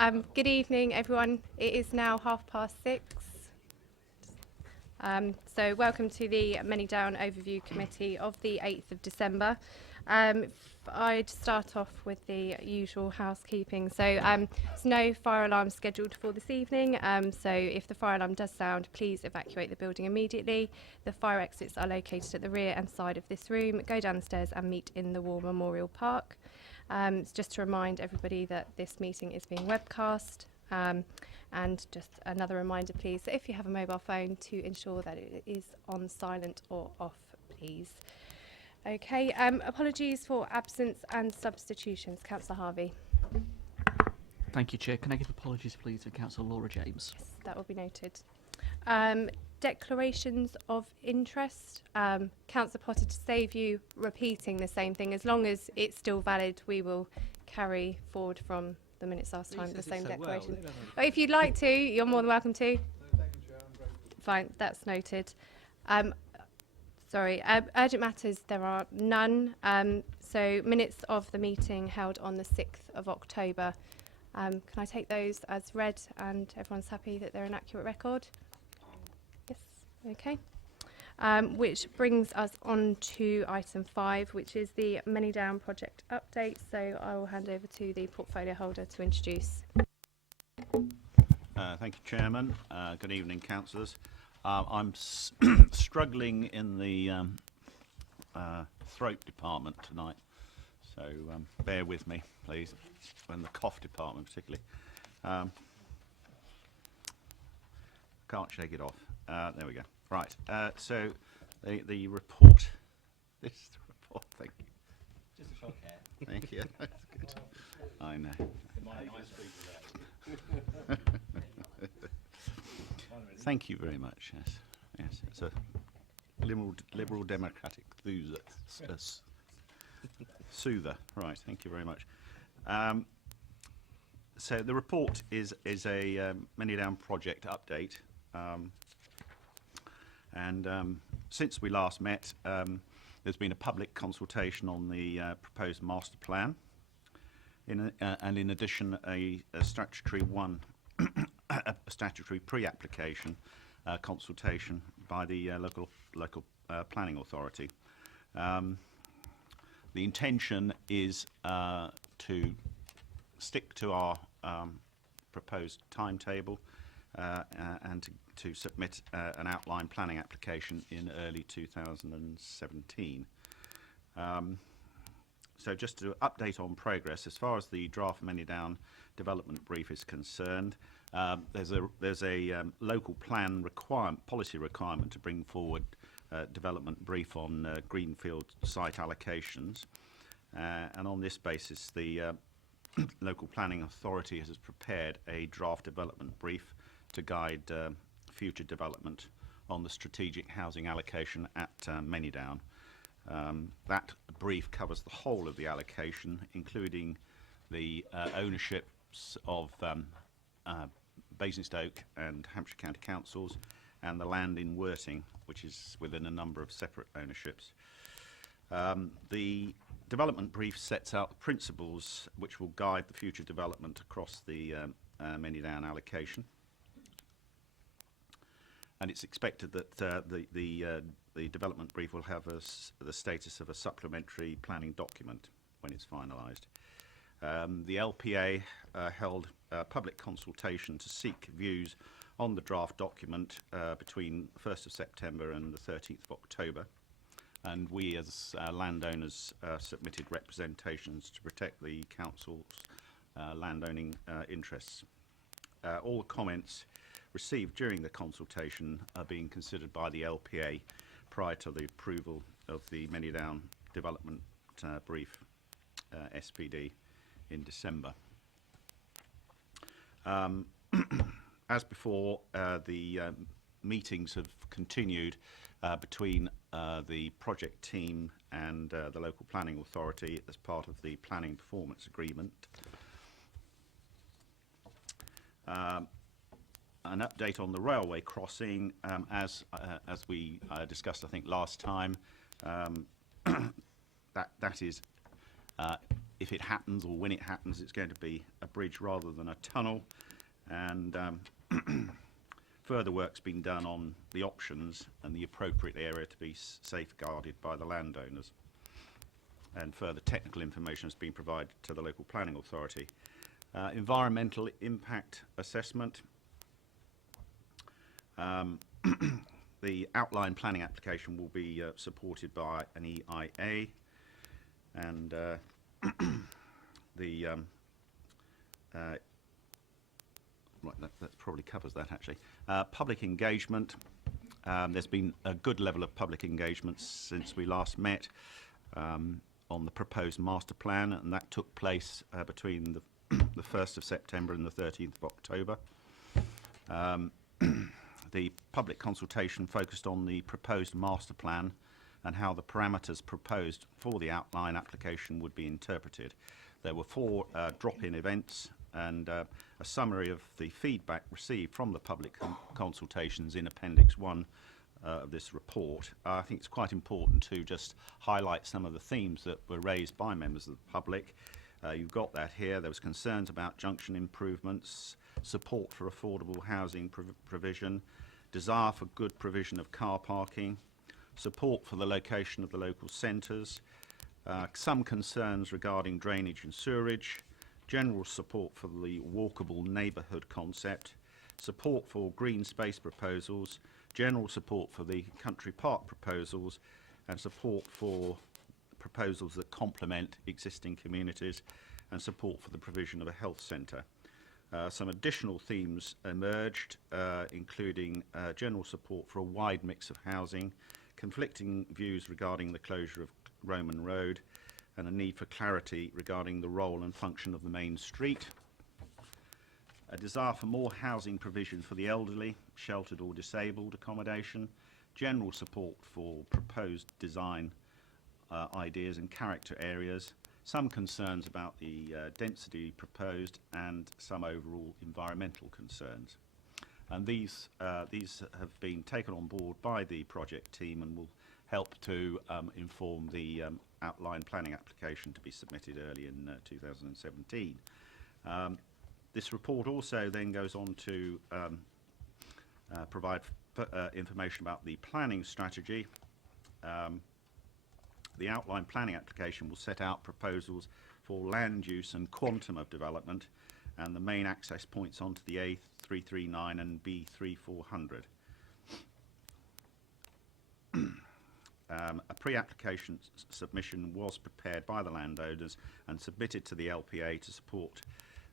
Good evening, everyone. It is now 6:30. So welcome to the Manydown Overview Committee of the 8th of December. I'd start off with the usual housekeeping. So there's no fire alarm scheduled for this evening. So if the fire alarm does sound, please evacuate the building immediately. The fire exits are located at the rear and side of this room. Go down the stairs and meet in the War Memorial Park. It's just to remind everybody that this meeting is being webcast. And just another reminder, please, that if you have a mobile phone, to ensure that it is on silent or off, please. Okay, apologies for absence and substitutions. Councillor Harvey. Thank you, Chair. Can I give apologies, please, to Councillor Laura James? Yes, that will be noted. Declarations of interest. Councillor Potter, to save you repeating the same thing, as long as it's still valid, we will carry forward from the minutes last time, the same declaration. Well, if you'd like to, you're more than welcome to. No, thank you, Chair. I'm very Fine, that's noted. Sorry, urgent matters, there are none. So minutes of the meeting held on the 6th of October. Can I take those as read and everyone's happy that they're an accurate record? Yes, okay. Which brings us on to item 5, which is the Manydown project update. So I will hand over to the portfolio holder to introduce. Thank you, Chairman. Good evening, councillors. I'm struggling in the throat department tonight, so bear with me, please, and the cough department particularly. Can't shake it off. There we go. Right, so the report, this report, thank you. Just a shock hair. Thank you, that's good. I know. Thank you very much, yes. Yes, it's a liberal democratic soother. Right, thank you very much. So the report is a Manydown project update. Since we last met, there's been a public consultation on the proposed master plan, and in addition, a statutory a statutory pre-application consultation by the local planning authority. The intention is to stick to our proposed timetable and to submit an outline planning application in early 2017. So just to update on progress, as far as the draft Manydown development brief is concerned, there's a local plan policy requirement to bring forward development brief on greenfield site allocations, and on this basis the local planning authority has prepared a draft development brief to guide future development on the strategic housing allocation at Manydown. That brief covers the whole of the allocation, including the ownerships of Basingstoke and Hampshire County Councils, and the land in Worthing, which is within a number of separate ownerships. The development brief sets out the principles which will guide the future development across the Manydown allocation, and it's expected that the development brief will have the status of a supplementary planning document when it's finalised. The LPA held a public consultation to seek views on the draft document between 1st of September and the 13th of October, and we as landowners submitted representations to protect the council's landowning interests. All the comments received during the consultation are being considered by the LPA prior to the approval of the Manydown development brief, SPD, in December. As before, the meetings have continued between the project team and the local planning authority as part of the planning performance agreement. An update on the railway crossing, as we discussed, I think, last time. That is if it happens or when it happens, it's going to be a bridge rather than a tunnel. And further work's been done on the options and the appropriate area to be safeguarded by the landowners. And further technical information has been provided to the local planning authority. Environmental impact assessment. The outline planning application will be supported by an EIA, and right, that probably covers that actually. Public engagement. There's been a good level of public engagement since we last met on the proposed master plan, and that took place between the 1st of September and the 13th of October. The public consultation focused on the proposed master plan and how the parameters proposed for the outline application would be interpreted. There were 4 drop-in events and a summary of the feedback received from the public consultations in Appendix 1 of this report. I think it's quite important to just highlight some of the themes that were raised by members of the public. You've got that here. There was concerns about junction improvements, support for affordable housing provision, desire for good provision of car parking, support for the location of the local centres, some concerns regarding drainage and sewerage, general support for the walkable neighbourhood concept, support for green space proposals, general support for the country park proposals, and support for proposals that complement existing communities, and support for the provision of a health centre. Some additional themes emerged, including general support for a wide mix of housing, conflicting views regarding the closure of Roman Road, and a need for clarity regarding the role and function of the main street. A desire for more housing provision for the elderly, sheltered or disabled accommodation, general support for proposed design ideas and character areas, some concerns about the density proposed, and some overall environmental concerns. And these have been taken on board by the project team and will help to inform the outline planning application to be submitted early in 2017. This report also then goes on to provide information about the planning strategy. The outline planning application will set out proposals for land use and quantum of development and the main access points onto the A339 and B3400. A pre-application submission was prepared by the landowners and submitted to the LPA to support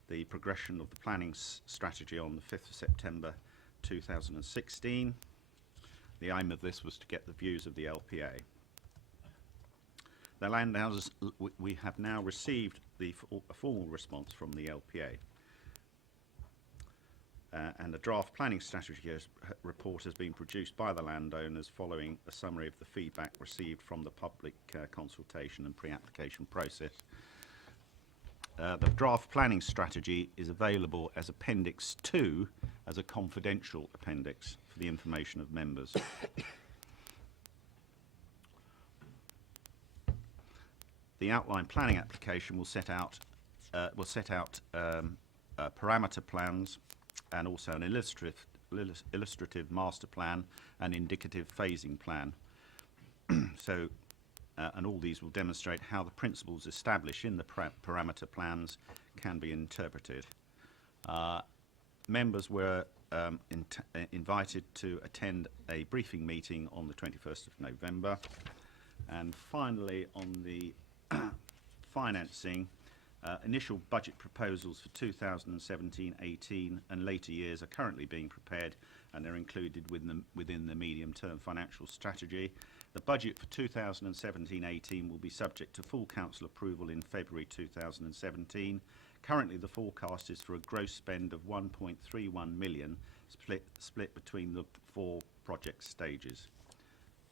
the progression of the planning strategy on the 5th of September 2016. The aim of this was to get the views of the LPA. The landowners, we have now received a formal response from the LPA. And a draft planning strategy report has been produced by the landowners following a summary of the feedback received from the public consultation and pre-application process. The draft planning strategy is available as Appendix 2 as a confidential appendix for the information of members. The outline planning application will set out parameter plans and also an illustrative master plan and indicative phasing plan. And all these will demonstrate how the principles established in the parameter plans can be interpreted. Members were invited to attend a briefing meeting on the 21st of November. And finally, on the financing, initial budget proposals for 2017-18 and later years are currently being prepared and are included within the medium-term financial strategy. The budget for 2017-18 will be subject to full council approval in February 2017. Currently, the forecast is for a gross spend of 1.31 million, split between the 4 project stages.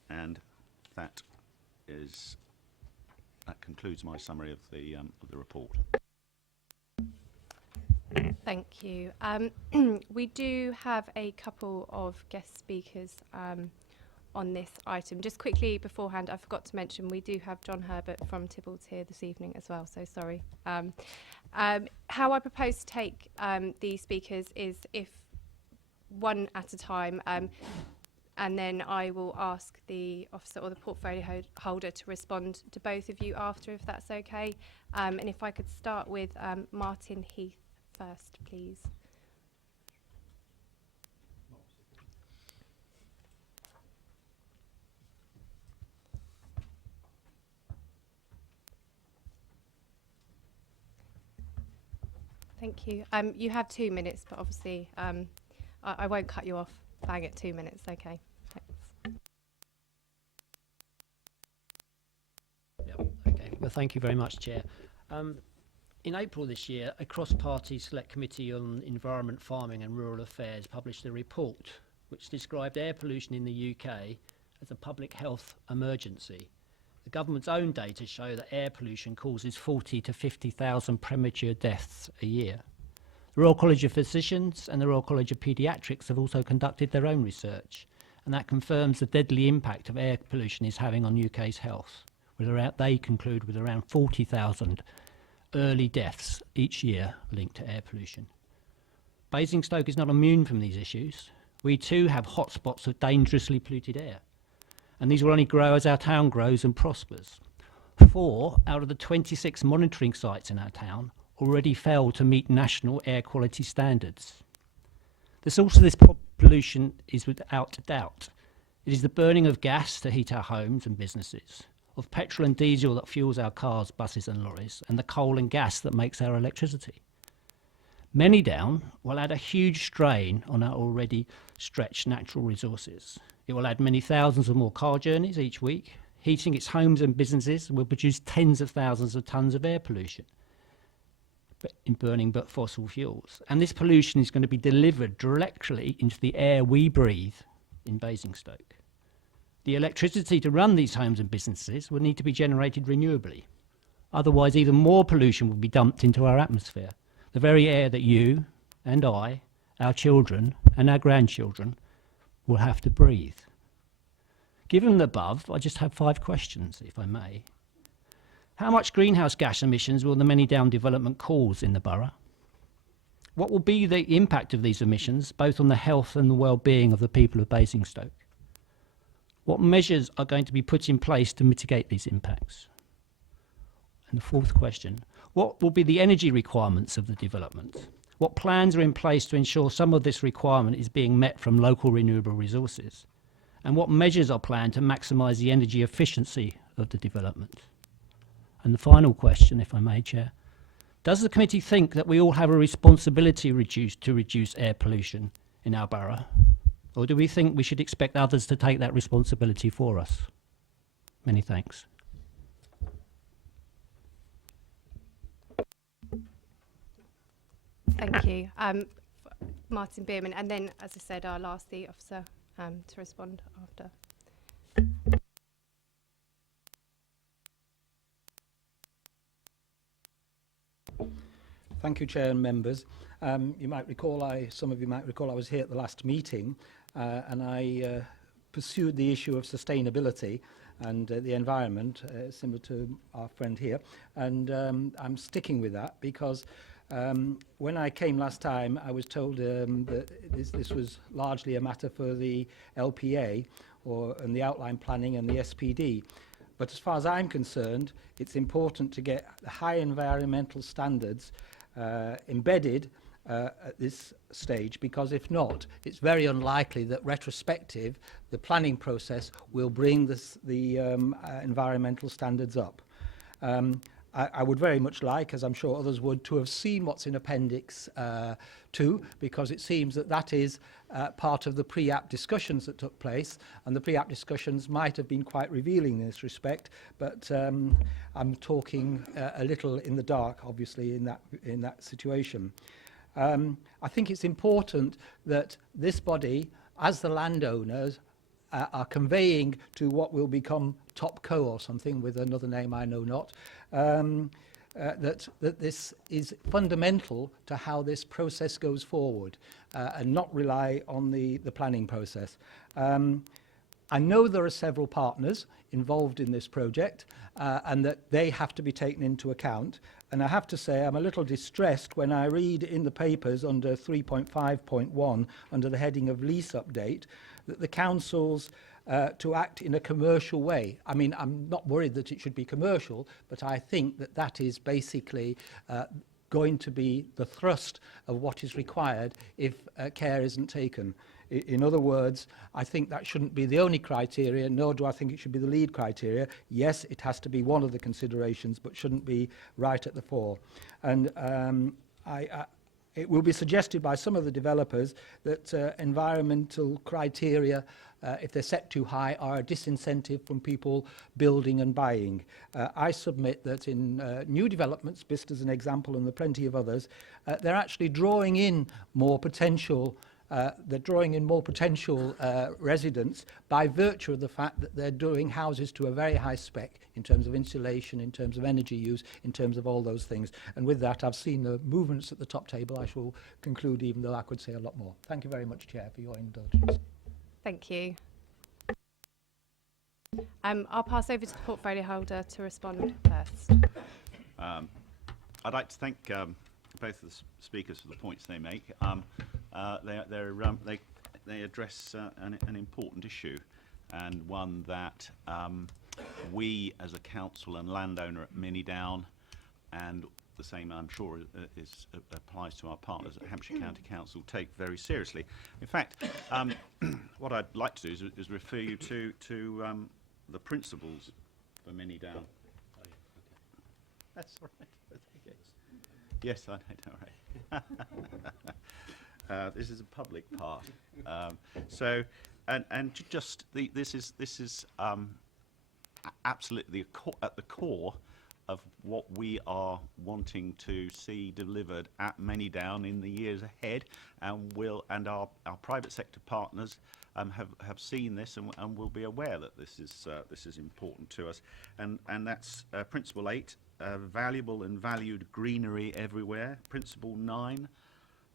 And that concludes my summary of the report. Thank you. We do have a couple of guest speakers on this item. Just quickly beforehand, I forgot to mention we do have John Herbert from Tybalt here this evening as well, so sorry. How I propose to take the speakers is if one at a time, and then I will ask the officer or the portfolio holder to respond to both of you after, if that's okay. And if I could start with Martin Heath first, please. Thank you. You have 2 minutes, but obviously I won't cut you off. Bang at 2 minutes, okay. Thanks. Yep. Okay. Well, thank you very much, Chair. In April this year, a cross-party select committee on environment, farming and rural affairs published a report which described air pollution in the UK as a public health emergency. The government's own data show that air pollution causes 40 to 50,000 premature deaths a year. The Royal College of Physicians and the Royal College of Paediatrics have also conducted their own research, and that confirms the deadly impact of air pollution is having on UK's health. They conclude with around 40,000 early deaths each year linked to air pollution. Basingstoke is not immune from these issues. We too have hotspots of dangerously polluted air, and these will only grow as our town grows and prospers. 4 out of the 26 monitoring sites in our town already fail to meet national air quality standards. The source of this pollution is without doubt. It is the burning of gas to heat our homes and businesses, of petrol and diesel that fuels our cars, buses and lorries, and the coal and gas that makes our electricity. Manydown will add a huge strain on our already stretched natural resources. It will add many thousands of more car journeys each week. Heating its homes and businesses will produce tens of thousands of tonnes of air pollution in burning but fossil fuels. And this pollution is going to be delivered directly into the air we breathe in Basingstoke. The electricity to run these homes and businesses will need to be generated renewably. Otherwise, even more pollution will be dumped into our atmosphere, the very air that you and I, our children and our grandchildren will have to breathe. Given the above, I just have 5 questions, if I may. How much greenhouse gas emissions will the Manydown development cause in the borough? What will be the impact of these emissions, both on the health and the well-being of the people of Basingstoke? What measures are going to be put in place to mitigate these impacts? And the 4th question, what will be the energy requirements of the development? What plans are in place to ensure some of this requirement is being met from local renewable resources? And what measures are planned to maximise the energy efficiency of the development? And the final question, if I may, Chair, does the committee think that we all have a responsibility to reduce air pollution in our borough? Or do we think we should expect others to take that responsibility for us? Many thanks. Thank you. Martin Bierman, and then, as I said, I'll ask the officer to respond after. Thank you, Chair and members. You might recall, some of you might recall, I was here at the last meeting and I pursued the issue of sustainability and the environment, similar to our friend here, and I'm sticking with that because when I came last time, I was told that this was largely a matter for the LPA and the outline planning and the SPD. But as far as I'm concerned, it's important to get high environmental standards embedded at this stage, because if not, it's very unlikely that retrospective, the planning process will bring the environmental standards up. I would very much like, as I'm sure others would, to have seen what's in Appendix 2, because it seems that that is part of the pre-app discussions that took place, and the pre-app discussions might have been quite revealing in this respect, but I'm talking a little in the dark, obviously, in that situation. I think it's important that this body, as the landowners, are conveying to what will become Topco or something with another name I know not, that this is fundamental to how this process goes forward and not rely on the planning process. I know there are several partners involved in this project and that they have to be taken into account. And I have to say I'm a little distressed when I read in the papers under 3.5.1 under the heading of lease update that the council's to act in a commercial way. I mean, I'm not worried that it should be commercial, but I think that that is basically going to be the thrust of what is required if care isn't taken. In other words, I think that shouldn't be the only criteria, nor do I think it should be the lead criteria. Yes, it has to be one of the considerations, but shouldn't be right at the fore. And it will be suggested by some of the developers that environmental criteria, if they're set too high, are a disincentive from people building and buying. I submit that in new developments, BIST as an example, and there are plenty of others, they're actually drawing in more potential residents by virtue of the fact that they're doing houses to a very high spec in terms of insulation, in terms of energy use, in terms of all those things. And with that, I've seen the movements at the top table. I shall conclude, even though I could say a lot more. Thank you very much, Chair, for your indulgence. Thank you. I'll pass over to the portfolio holder to respond first. I'd like to thank both of the speakers for the points they make. They address an important issue, and one that we as a council and landowner at Manydown, and the same I'm sure applies to our partners at Hampshire County Council, take very seriously. In fact, what I'd like to do is refer you to the principles for Manydown. Oh, yeah, okay. That's all right. Yes, I know. All right. This is a public part. This is absolutely at the core of what we are wanting to see delivered at Manydown in the years ahead, and our private sector partners have seen this and will be aware that this is important to us, and that's Principle 8, valuable and valued greenery everywhere. Principle 9,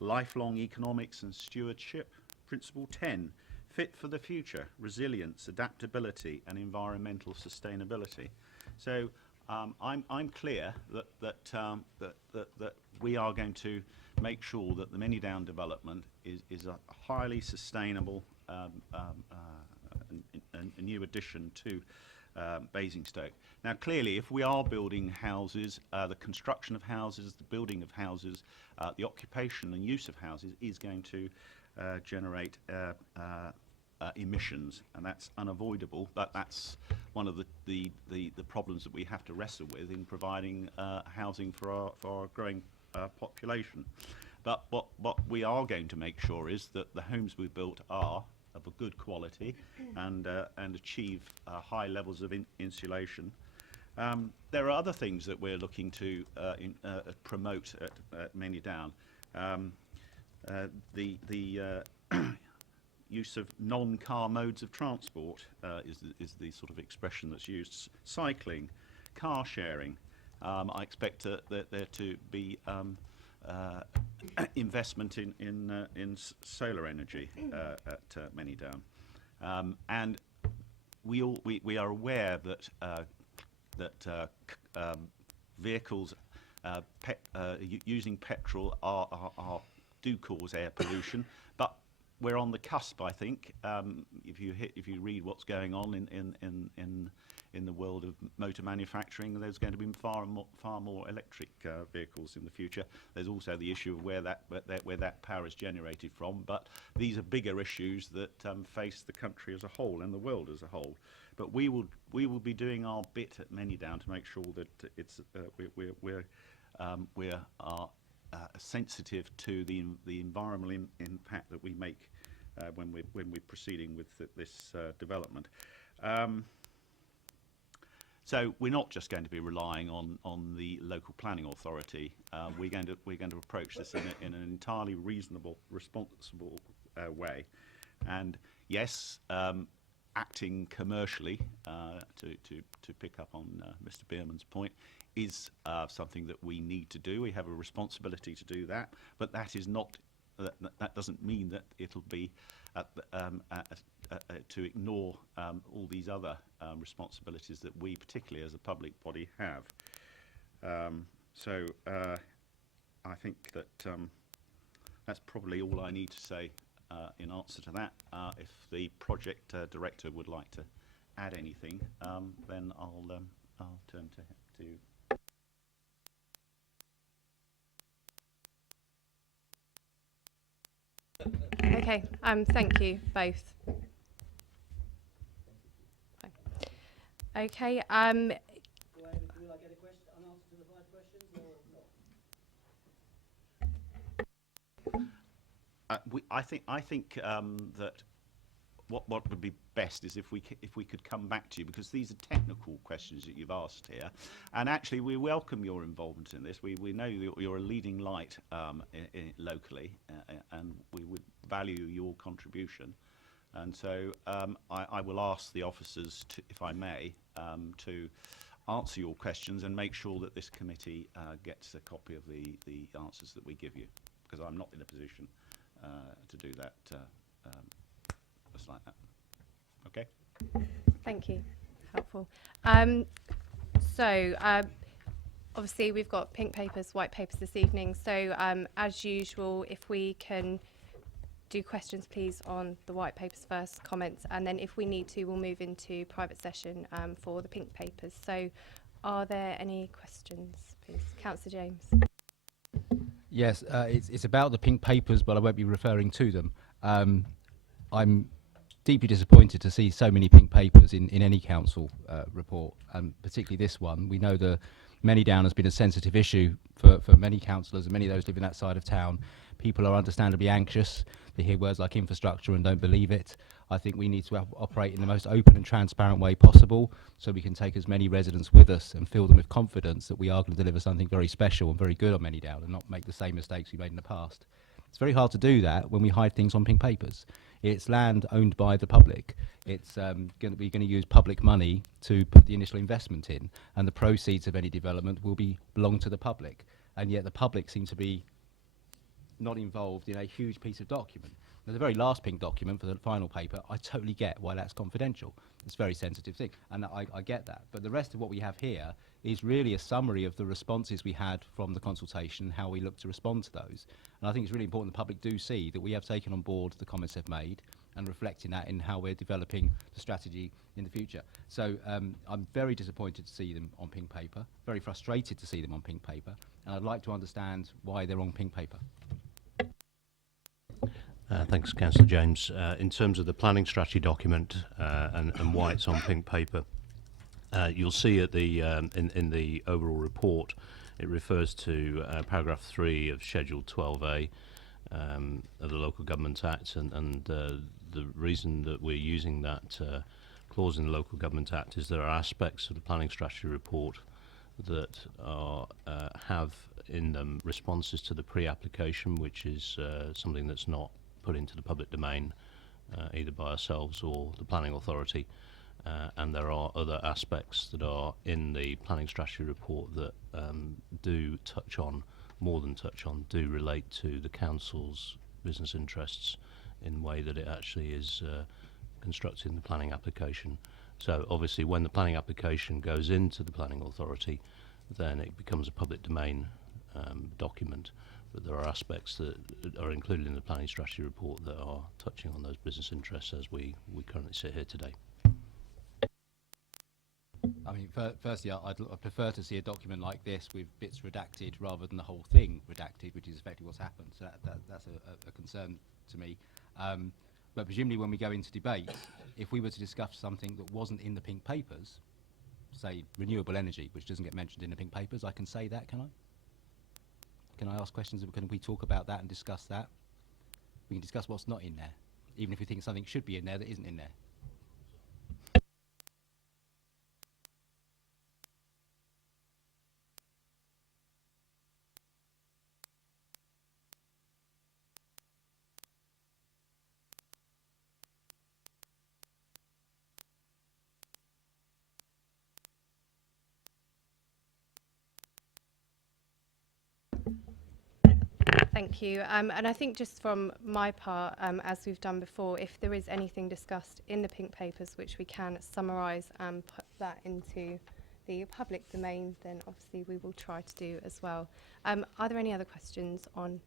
lifelong economics and stewardship. Principle 10, fit for the future, resilience, adaptability and environmental sustainability. So I'm clear that we are going to make sure that the Manydown development is a highly sustainable a new addition to Basingstoke. Now, clearly, if we are building houses, the construction of houses, the building of houses, the occupation and use of houses is going to generate emissions, and that's unavoidable. But that's one of the problems that we have to wrestle with in providing housing for our growing population. But what we are going to make sure is that the homes we've built are of a good quality and achieve high levels of insulation. There are other things that we're looking to promote at Manydown. The use of non-car modes of transport is the sort of expression that's used. Cycling, car sharing. I expect there to be investment in solar energy at Manydown, and we are aware that vehicles using petrol do cause air pollution, but we're on the cusp. I think if you read what's going on in the world of motor manufacturing, there's going to be far more electric vehicles in the future. There's also the issue of where that power is generated from, but these are bigger issues that face the country as a whole and the world as a whole. But we will be doing our bit at Manydown to make sure that it's we are sensitive to the environmental impact that we make when we're proceeding with this development. So we're not just going to be relying on the local planning authority. We're going to approach this in an entirely reasonable, responsible way. And yes, acting commercially, to pick up on Mr. Bierman's point, is something that we need to do. We have a responsibility to do that, but that is not. That doesn't mean that it'll be to ignore all these other responsibilities that we, particularly as a public body, have. So I think that that's probably all I need to say in answer to that. If the project director would like to add anything, then I'll turn to you. Okay, thank you both. Okay, Will I get a question, an answer to the 5 questions or not? I think that what would be best is if we could come back to you, because these are technical questions that you've asked here, and actually we welcome your involvement in this. We know you're a leading light locally, and we would value your contribution. And so I will ask the officers, if I may, to answer your questions and make sure that this committee gets a copy of the answers that we give you, because I'm not in a position to do that just like that. Okay? thank you. Helpful. So obviously we've got pink papers, white papers this evening. So as usual, if we can do questions please on the white papers first, comments, and then if we need to, we'll move into private session for the pink papers. So are there any questions, please? Councillor James. Yes, it's about the pink papers, but I won't be referring to them. I'm deeply disappointed to see so many pink papers in any council report, and particularly this one. We know the Manydown has been a sensitive issue for many councillors and many of those living that side of town. People are understandably anxious. They hear words like infrastructure and don't believe it. I think we need to operate in the most open and transparent way possible so we can take as many residents with us and fill them with confidence that we are going to deliver something very special and very good on Manydown and not make the same mistakes we made in the past. It's very hard to do that when we hide things on pink papers. It's land owned by the public. It's going to use public money to put the initial investment in, and the proceeds of any development will belong to the public. And yet the public seem to be not involved in a huge piece of document. Now, the very last pink document for the final paper, I totally get why that's confidential. It's a very sensitive thing, and I get that. But the rest of what we have here is really a summary of the responses we had from the consultation and how we look to respond to those. And I think it's really important the public do see that we have taken on board the comments they've made and reflecting that in how we're developing the strategy in the future. So I'm very disappointed to see them on pink paper, very frustrated to see them on pink paper, and I'd like to understand why they're on pink paper. Thanks, Councillor James. In terms of the planning strategy document and why it's on pink paper, you'll see at the in the overall report, it refers to paragraph 3 of Schedule 12A of the Local Government Act, and the reason that we're using that clause in the Local Government Act is there are aspects of the planning strategy report that are have in them responses to the pre-application, which is something that's not put into the public domain either by ourselves or the planning authority, and there are other aspects that are in the planning strategy report that do touch on, more than touch on, do relate to the council's business interests in a way that it actually is constructed in the planning application. So obviously when the planning application goes into the planning authority, then it becomes a public domain document. But there are aspects that are included in the planning strategy report that are touching on those business interests as we currently sit here today. I mean, firstly, I'd prefer to see a document like this with bits redacted rather than the whole thing redacted, which is effectively what's happened. So that's a concern to me. But presumably when we go into debate, if we were to discuss something that wasn't in the pink papers, say renewable energy, which doesn't get mentioned in the pink papers, I can say that, can I? Can I ask questions? Can we talk about that and discuss that? We can discuss what's not in there, even if we think something should be in there that isn't in there. Thank you. And I think just from my part, as we've done before, if there is anything discussed in the pink papers which we can summarise and put that into the public domain, then obviously we will try to do as well. Are there any other questions on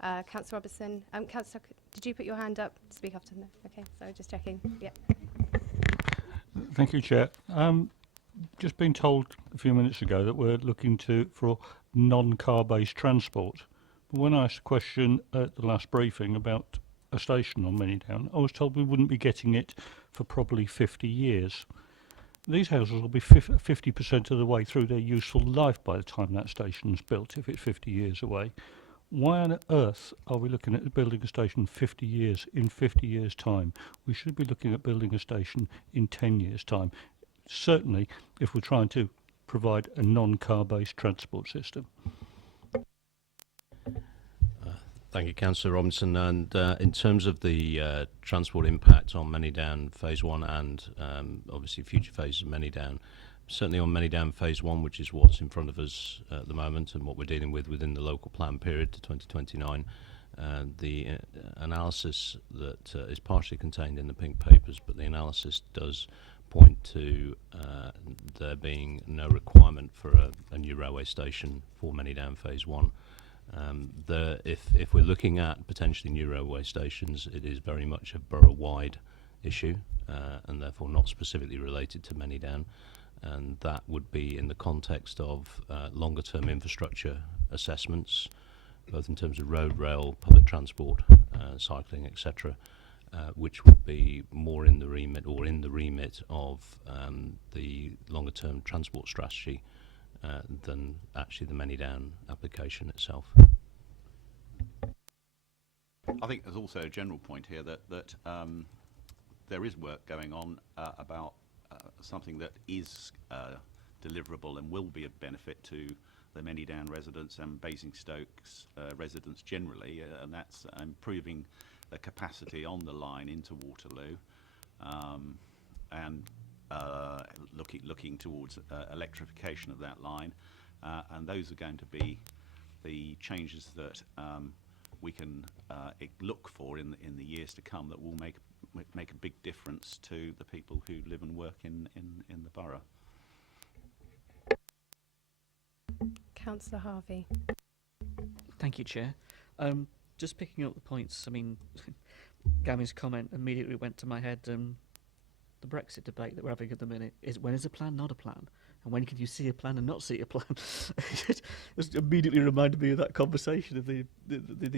Councillor Robertson? Councillor, did you put your hand up to speak after? No. Okay, so just checking. Yeah. Thank you, Chair. Just been told a few minutes ago that we're looking for non-car-based transport. But when I asked a question at the last briefing about a station on Manydown, I was told we wouldn't be getting it for probably 50 years. These houses will be 50% of the way through their useful life by the time that station is built, if it's 50 years away. Why on earth are we looking at building a station 50 years in 50 years' time? We should be looking at building a station in 10 years' time. Certainly, if we're trying to provide a non-car-based transport system. Thank you, Councillor Robinson. And in terms of the transport impact on Manydown Phase 1 and obviously future phases of Manydown, certainly on Manydown Phase 1, which is what's in front of us at the moment and what we're dealing with within the local plan period to 2029, the analysis that is partially contained in the pink papers, but the analysis does point to there being no requirement for a new railway station for Manydown Phase 1. If we're looking at potentially new railway stations, it is very much a borough-wide issue and therefore not specifically related to Manydown, and that would be in the context of longer-term infrastructure assessments, both in terms of road, rail, public transport, cycling, etc., which would be more in the remit of the longer-term transport strategy than actually the Manydown application itself. I think there's also a general point here that there is work going on about something that is deliverable and will be of benefit to the Manydown residents and Basingstoke's residents generally, and that's improving the capacity on the line into Waterloo, and looking towards electrification of that line, and those are going to be the changes that we can look for in the years to come that will make a big difference to the people who live and work in the borough. Councillor Harvey. Thank you, Chair. Just picking up the points, I mean, Gavin's comment immediately went to my head. The Brexit debate that we're having at the minute is, when is a plan not a plan? And when can you see a plan and not see a plan? It just immediately reminded me of that conversation, of the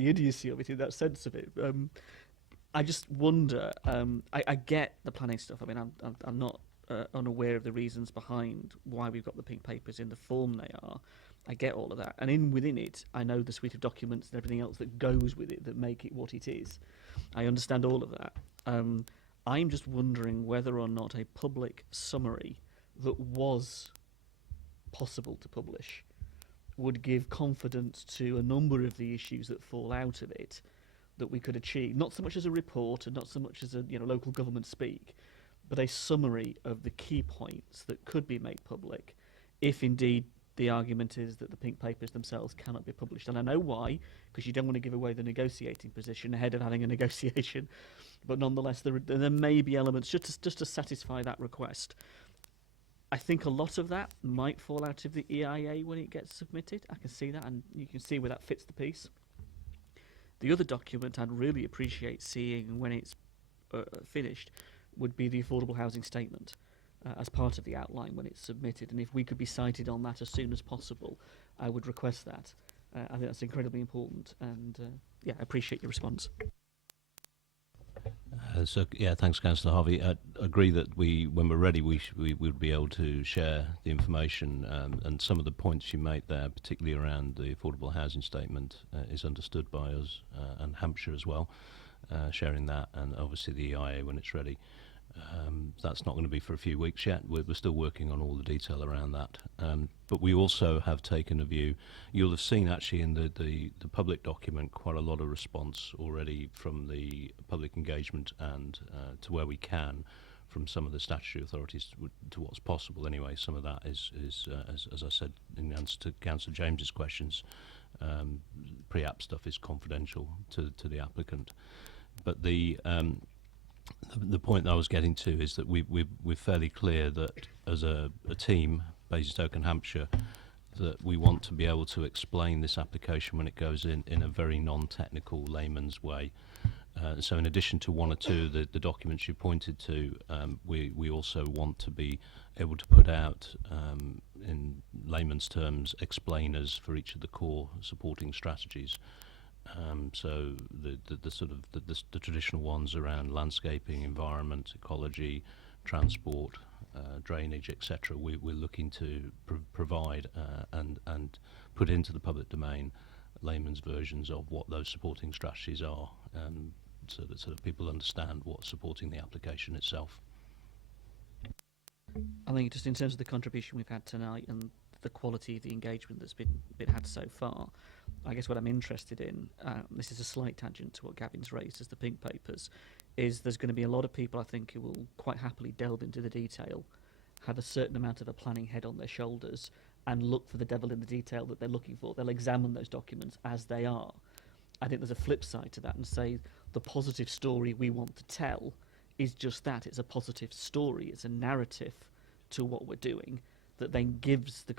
idiocy of it, in that sense of it. I just wonder, I get the planning stuff. I mean, I'm not unaware of the reasons behind why we've got the pink papers in the form they are. I get all of that. And within it, I know the suite of documents and everything else that goes with it that make it what it is. I understand all of that. I'm just wondering whether or not a public summary that was possible to publish would give confidence to a number of the issues that fall out of it that we could achieve, not so much as a report and not so much as a local government speak, but a summary of the key points that could be made public, if indeed the argument is that the pink papers themselves cannot be published. And I know why, because you don't want to give away the negotiating position ahead of having a negotiation, but nonetheless there may be elements just to satisfy that request. I think a lot of that might fall out of the EIA when it gets submitted. I can see that, and you can see where that fits the piece. The other document I'd really appreciate seeing when it's finished would be the affordable housing statement as part of the outline when it's submitted. And if we could be cited on that as soon as possible, I would request that. I think that's incredibly important, and yeah, I appreciate your response. So yeah, thanks, Councillor Harvey. I agree that when we're ready, we would be able to share the information, and some of the points you made there, particularly around the affordable housing statement, is understood by us and Hampshire as well. Sharing that, and obviously the EIA when it's ready. That's not going to be for a few weeks yet. We're still working on all the detail around that. But we also have taken a view. You'll have seen actually in the public document quite a lot of response already from the public engagement and to where we can from some of the statutory authorities to what's possible anyway. Some of that is as I said in answer to Councillor James's questions, Pre-app stuff is confidential to the applicant. But the point that I was getting to is that we're fairly clear that as a team, Basingstoke and Hampshire, that we want to be able to explain this application when it goes in a very non-technical layman's way. So in addition to one or two of the documents you pointed to, we also want to be able to put out, in layman's terms, explainers for each of the core supporting strategies. So the sort of the traditional ones around landscaping, environment, ecology, transport, drainage, etc. We're looking to provide and put into the public domain layman's versions of what those supporting strategies are, so that people understand what's supporting the application itself. I think just in terms of the contribution we've had tonight and the quality of the engagement that's been had so far, I guess what I'm interested in, this is a slight tangent to what Gavin's raised as the pink papers, is there's going to be a lot of people, I think, who will quite happily delve into the detail, have a certain amount of a planning head on their shoulders, and look for the devil in the detail that they're looking for. They'll examine those documents as they are. I think there's a flip side to that, and say the positive story we want to tell is just that. It's a positive story. It's a narrative to what we're doing that then gives the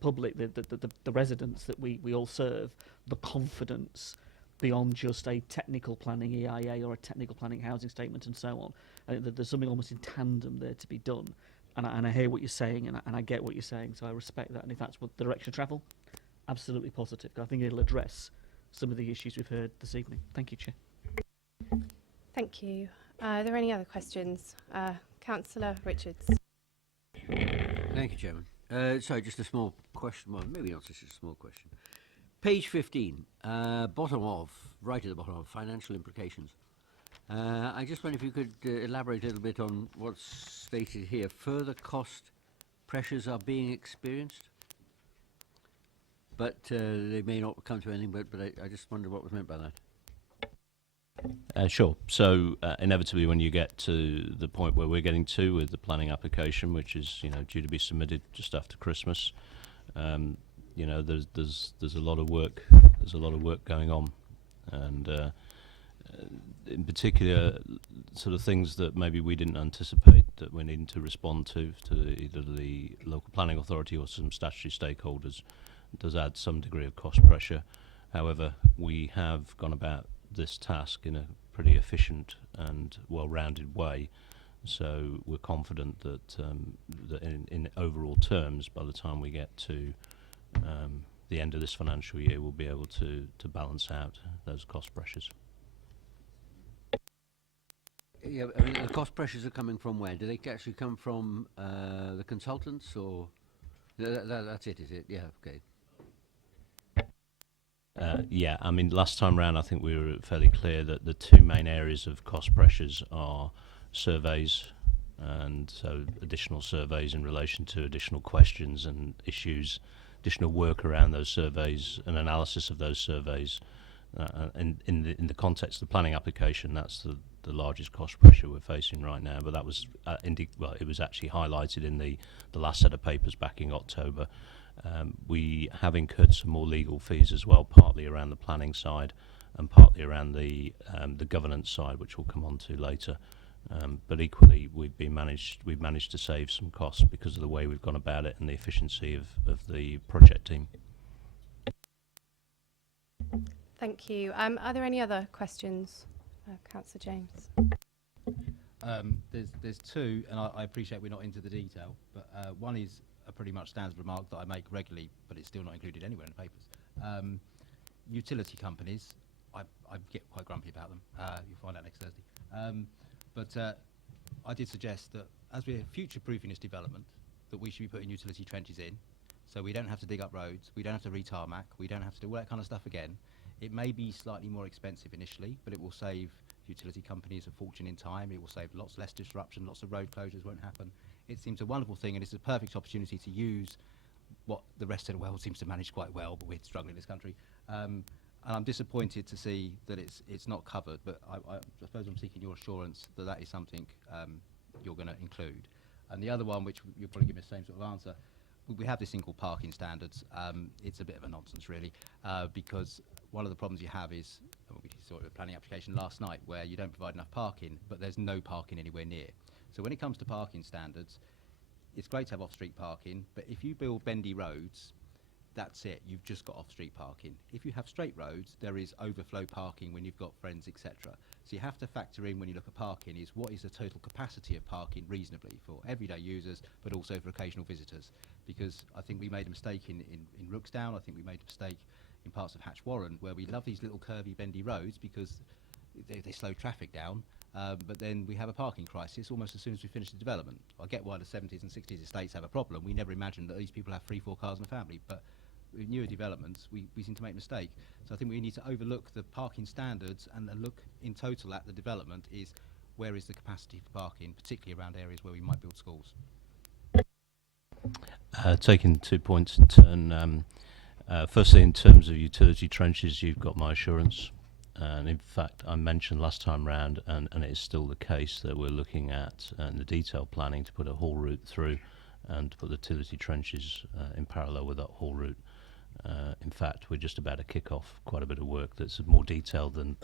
public, the residents that we all serve, the confidence beyond just a technical planning EIA or a technical planning housing statement and so on. I think that there's something almost in tandem there to be done. And I hear what you're saying, and I get what you're saying, so I respect that. And if that's what the direction of travel, absolutely positive. I think it'll address some of the issues we've heard this evening. Thank you, Chair. Thank you. Are there any other questions? Councillor Richards. Thank you, Chairman. Sorry, just a small question. Well, maybe not such a small question. Page 15, bottom of, right at the bottom of, financial implications. I just wonder if you could elaborate a little bit on what's stated here. Further cost pressures are being experienced, but they may not come to anything, but I just wonder what was meant by that. Sure. So inevitably, when you get to the point where we're getting to with the planning application, which is due to be submitted just after Christmas, there's a lot of work. There's a lot of work going on, and in particular, sort of things that maybe we didn't anticipate that we're needing to respond to either the local planning authority or some statutory stakeholders, does add some degree of cost pressure. However, we have gone about this task in a pretty efficient and well-rounded way, so we're confident that that in overall terms, by the time we get to the end of this financial year, we'll be able to balance out those cost pressures. Yeah, I mean, the cost pressures are coming from where? Do they actually come from the consultants, or that's it? Is it? Yeah. Okay. Yeah, I mean, last time round, I think we were fairly clear that the two main areas of cost pressures are surveys, and so additional surveys in relation to additional questions and issues, additional work around those surveys, and analysis of those surveys. And in the context of the planning application, that's the largest cost pressure we're facing right now. But that was it was actually highlighted in the last set of papers back in October. We have incurred some more legal fees as well, partly around the planning side and partly around the governance side, which we'll come on to later. But equally, we've managed to save some costs because of the way we've gone about it and the efficiency of the project team. Thank you. Are there any other questions? Councillor James. There's two, and I appreciate we're not into the detail, but one is a pretty much standard remark that I make regularly, but it's still not included anywhere in the papers. Utility companies, I get quite grumpy about them. You'll find out next Thursday. But I did suggest that as we're future-proofing this development, that we should be putting utility trenches in, so we don't have to dig up roads, we don't have to re-tarmac, we don't have to do all that kind of stuff again. It may be slightly more expensive initially, but it will save utility companies a fortune in time. It will save lots less disruption, lots of road closures won't happen. It seems a wonderful thing, and it's a perfect opportunity to use what the rest of the world seems to manage quite well, but we're struggling in this country. And I'm disappointed to see that it's not covered, but I suppose I'm seeking your assurance that that is something you're going to include. And the other one, which you'll probably give me the same sort of answer, we have this thing called parking standards. It's a bit of a nonsense, really, because one of the problems you have is, we saw it with a planning application last night, where you don't provide enough parking, but there's no parking anywhere near. So when it comes to parking standards, it's great to have off-street parking, but if you build bendy roads, that's it. You've just got off-street parking. If you have straight roads, there is overflow parking when you've got friends, etc. So you have to factor in, when you look at parking, is what is the total capacity of parking reasonably for everyday users, but also for occasional visitors. Because I think we made a mistake in Rooksdown. I think we made a mistake in parts of Hatch Warren, where we love these little curvy, bendy roads because they slow traffic down. But then we have a parking crisis almost as soon as we finish the development. I get why the 70s and 60s estates have a problem. We never imagined that these people have 3-4 cars in a family, but with newer developments, we seem to make a mistake. So I think we need to overlook the parking standards and look in total at the development, is where is the capacity for parking, particularly around areas where we might build schools. Taking 2 points in turn. Firstly, in terms of utility trenches, you've got my assurance. And in fact, I mentioned last time round, and it is still the case, that we're looking at the detailed planning to put a haul route through and to put the utility trenches in parallel with that haul route. In fact, we're just about to kick off quite a bit of work that's more detailed than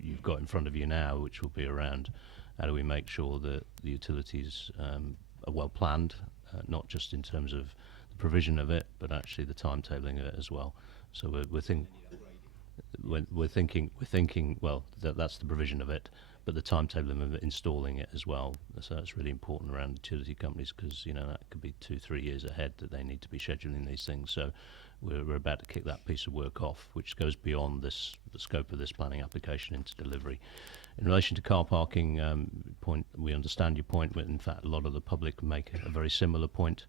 you've got in front of you now, which will be around how do we make sure that the utilities are well planned, not just in terms of the provision of it, but actually the timetabling of it as well. So we're thinking, well, that's the provision of it, but the timetabling of installing it as well. So that's really important around utility companies, because, you know, that could be 2-3 years ahead that they need to be scheduling these things. So we're about to kick that piece of work off, which goes beyond the scope of this planning application into delivery. In relation to car parking point, we understand your point, but in fact a lot of the public make a very similar point.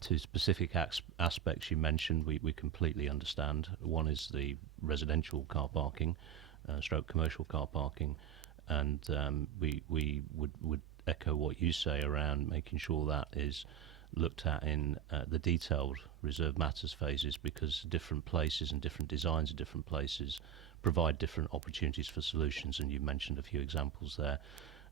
To specific aspects you mentioned, we completely understand. One is the residential car parking, stroke commercial car parking, and we would echo what you say around making sure that is looked at in the detailed reserve matters phases, because different places and different designs of different places provide different opportunities for solutions, and you mentioned a few examples there.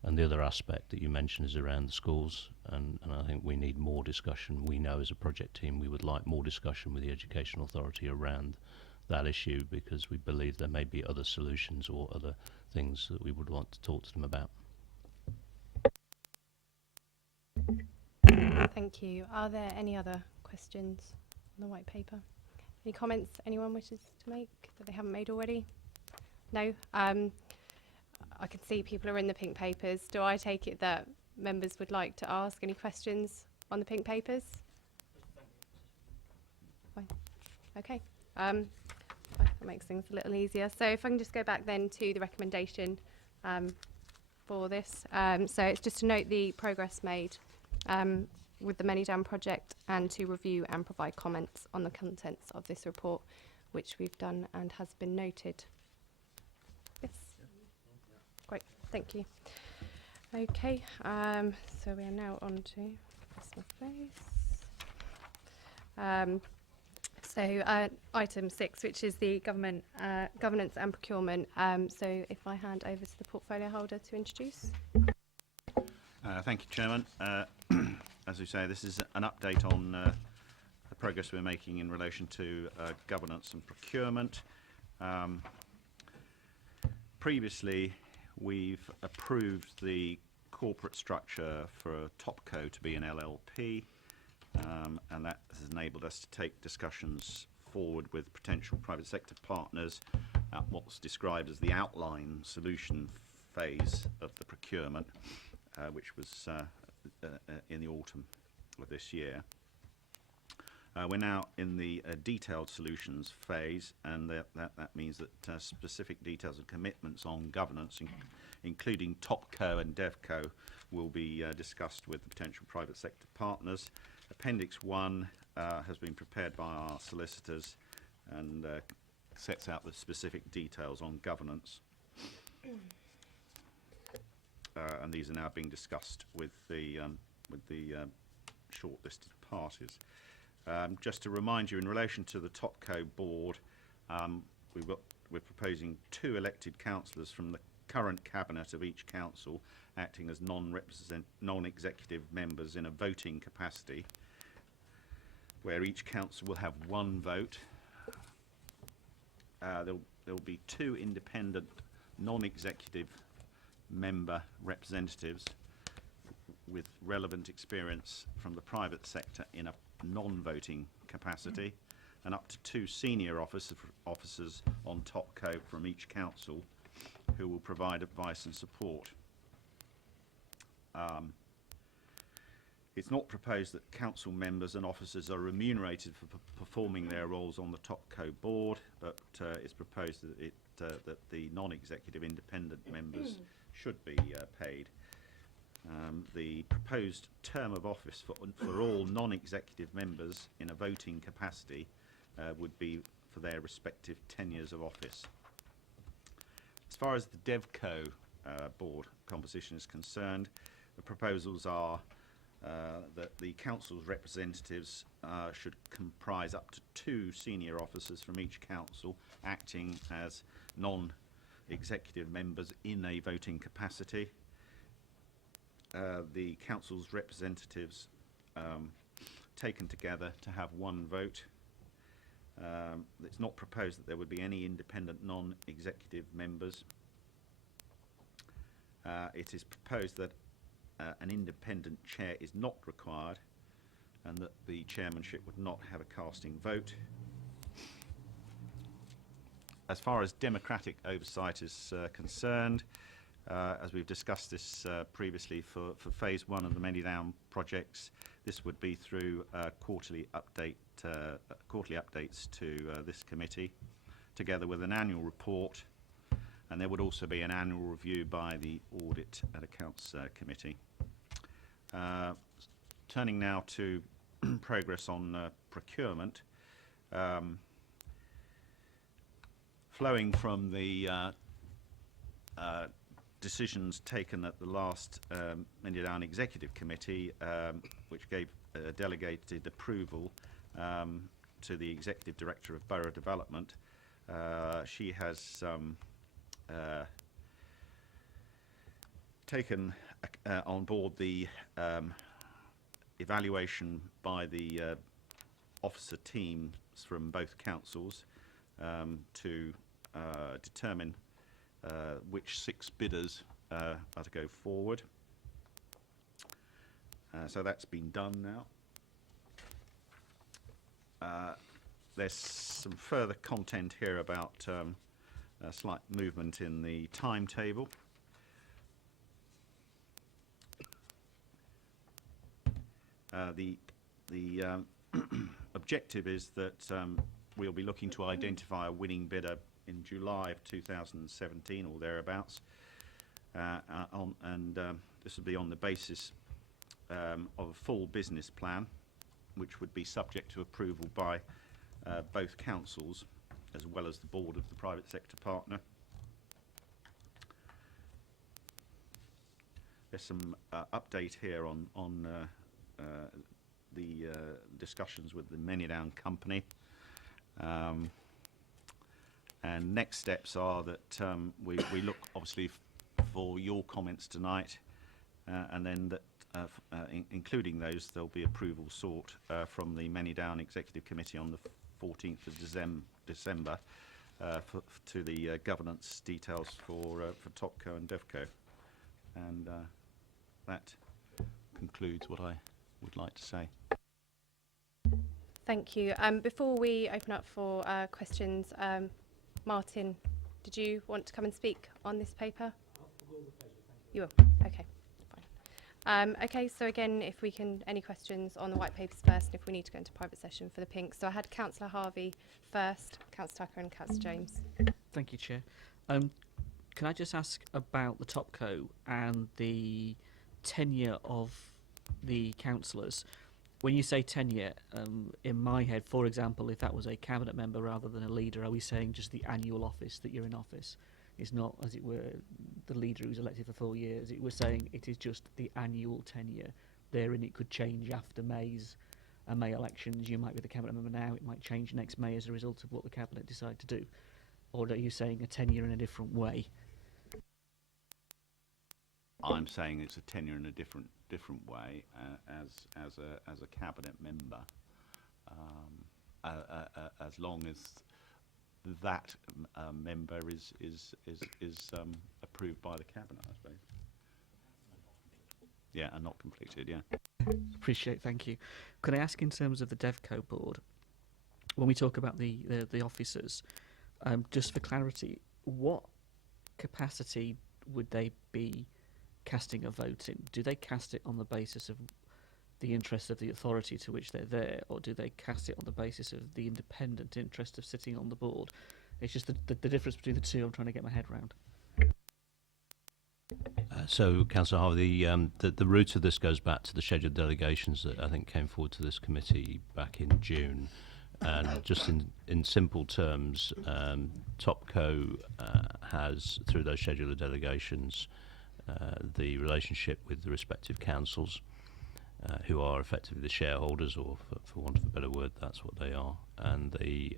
And the other aspect that you mentioned is around the schools, and I think we need more discussion. We know as a project team we would like more discussion with the Education Authority around that issue, because we believe there may be other solutions or other things that we would want to talk to them about. Thank you. Are there any other questions on the white paper? Any comments anyone wishes to make that they haven't made already? No? I can see people are in the pink papers. Do I take it that members would like to ask any questions on the pink papers? Fine. Okay. Fine. That makes things a little easier. So if I can just go back then to the recommendation for this. So it's just to note the progress made with the Manydown project, and to review and provide comments on the contents of this report, which we've done and has been noted. Yes. Great, thank you. Okay, so we are now on to item 6, which is the governance and procurement. So if I hand over to the portfolio holder to introduce. Thank you, Chairman. As we say, this is an update on the progress we're making in relation to governance and procurement. Previously, we've approved the corporate structure for Topco to be an LLP, and that has enabled us to take discussions forward with potential private sector partners at what's described as the outline solution phase of the procurement, which was in the autumn of this year. We're now in the detailed solutions phase, and that means that specific details and commitments on governance, including Topco and DevCo, will be discussed with the potential private sector partners. Appendix 1 has been prepared by our solicitors and sets out the specific details on governance. And these are now being discussed with the shortlisted parties. Just to remind you, in relation to the Topco board, we're proposing 2 elected councillors from the current cabinet of each council acting as non-executive members in a voting capacity. where each council will have one vote. There'll be 2 independent non-executive member representatives with relevant experience from the private sector in a non-voting capacity, and up to 2 senior officers on TopCo from each council who will provide advice and support. It's not proposed that council members and officers are remunerated for performing their roles on the TopCo board, but it's proposed that, that the non-executive independent members should be paid. The proposed term of office for all non-executive members in a voting capacity would be for their respective tenures of office. As far as the DevCo board composition is concerned, the proposals are that the council's representatives should comprise up to 2 senior officers from each council acting as non-executive members in a voting capacity. The council's representatives taken together to have one vote. It's not proposed that there would be any independent non-executive members. It is proposed that an independent chair is not required and that the chairmanship would not have a casting vote. As far as democratic oversight is concerned, as we've discussed this previously for phase 1 of the Manydown projects, this would be through quarterly updates to this committee, together with an annual report, and there would also be an annual review by the Audit and Accounts Committee. Turning now to progress on procurement, flowing from the decisions taken at the last Manydown Executive Committee, which gave delegated approval to the Executive Director of Borough Development. She has taken on board the evaluation by the officer teams from both councils to determine which 6 bidders are to go forward. So that's been done now. There's some further content here about a slight movement in the timetable. The objective is that we'll be looking to identify a winning bidder in July of 2017 or thereabouts, and this will be on the basis of a full business plan, which would be subject to approval by both councils as well as the board of the private sector partner. There's some update here on the discussions with the Manydown company. And next steps are that we look obviously for your comments tonight, and then that including those, there'll be approval sought from the Manydown Executive Committee on the 14th of December to the governance details for TopCo and DevCo. And that concludes what I would like to say. Thank you. Before we open up for questions, Martin, did you want to come and speak on this paper? You will. Okay, fine. Okay, so again, if we can, any questions on the white papers first, and if we need to go into private session for the pink. So I had Councillor Harvey first, Councillor Tucker and Councillor James. Thank you, Chair. Can I just ask about the TopCo and the tenure of the councillors? When you say tenure, in my head, for example, if that was a cabinet member rather than a leader, are we saying just the annual office that you're in office? It's not, as it were, the leader who's elected for 4 years. We're saying it is just the annual tenure. Therein it could change after May elections. You might be the cabinet member now, it might change next May as a result of what the cabinet decide to do. Or are you saying a tenure in a different way? I'm saying it's a tenure in a different way as a cabinet member. as long as that member is approved by the cabinet, I suppose. Yeah, and not completed. Yeah. Appreciate, thank you. Could I ask, in terms of the DevCo board, when we talk about the officers, just for clarity, what capacity would they be casting a vote in? Do they cast it on the basis of the interest of the authority to which they're there, or do they cast it on the basis of the independent interest of sitting on the board? It's just the difference between the two I'm trying to get my head around. So, Councillor Harvey, the root of this goes back to the scheduled delegations that I think came forward to this committee back in June. And just in simple terms, TopCo has, through those scheduled delegations, the relationship with the respective councils, who are effectively the shareholders, or for want of a better word, that's what they are. And the